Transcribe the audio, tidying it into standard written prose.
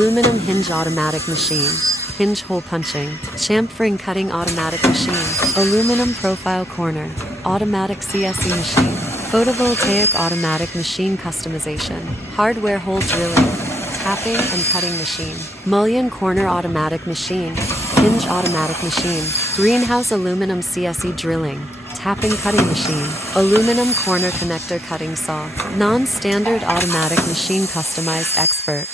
Aluminum Hinge Automatic Machine. Hinge hole punching. Chamfering cutting automatic machine. Aluminum profile corner. Automatic CSE machine. Photovoltaic automatic machine customization. Hardware hole drilling. Tapping and cutting machine. Mullion corner automatic machine. Hinge automatic machine. Greenhouse aluminum CSE drilling. Tapping cutting machine. Aluminum corner connector cutting saw. Non-standard automatic machine customized expert.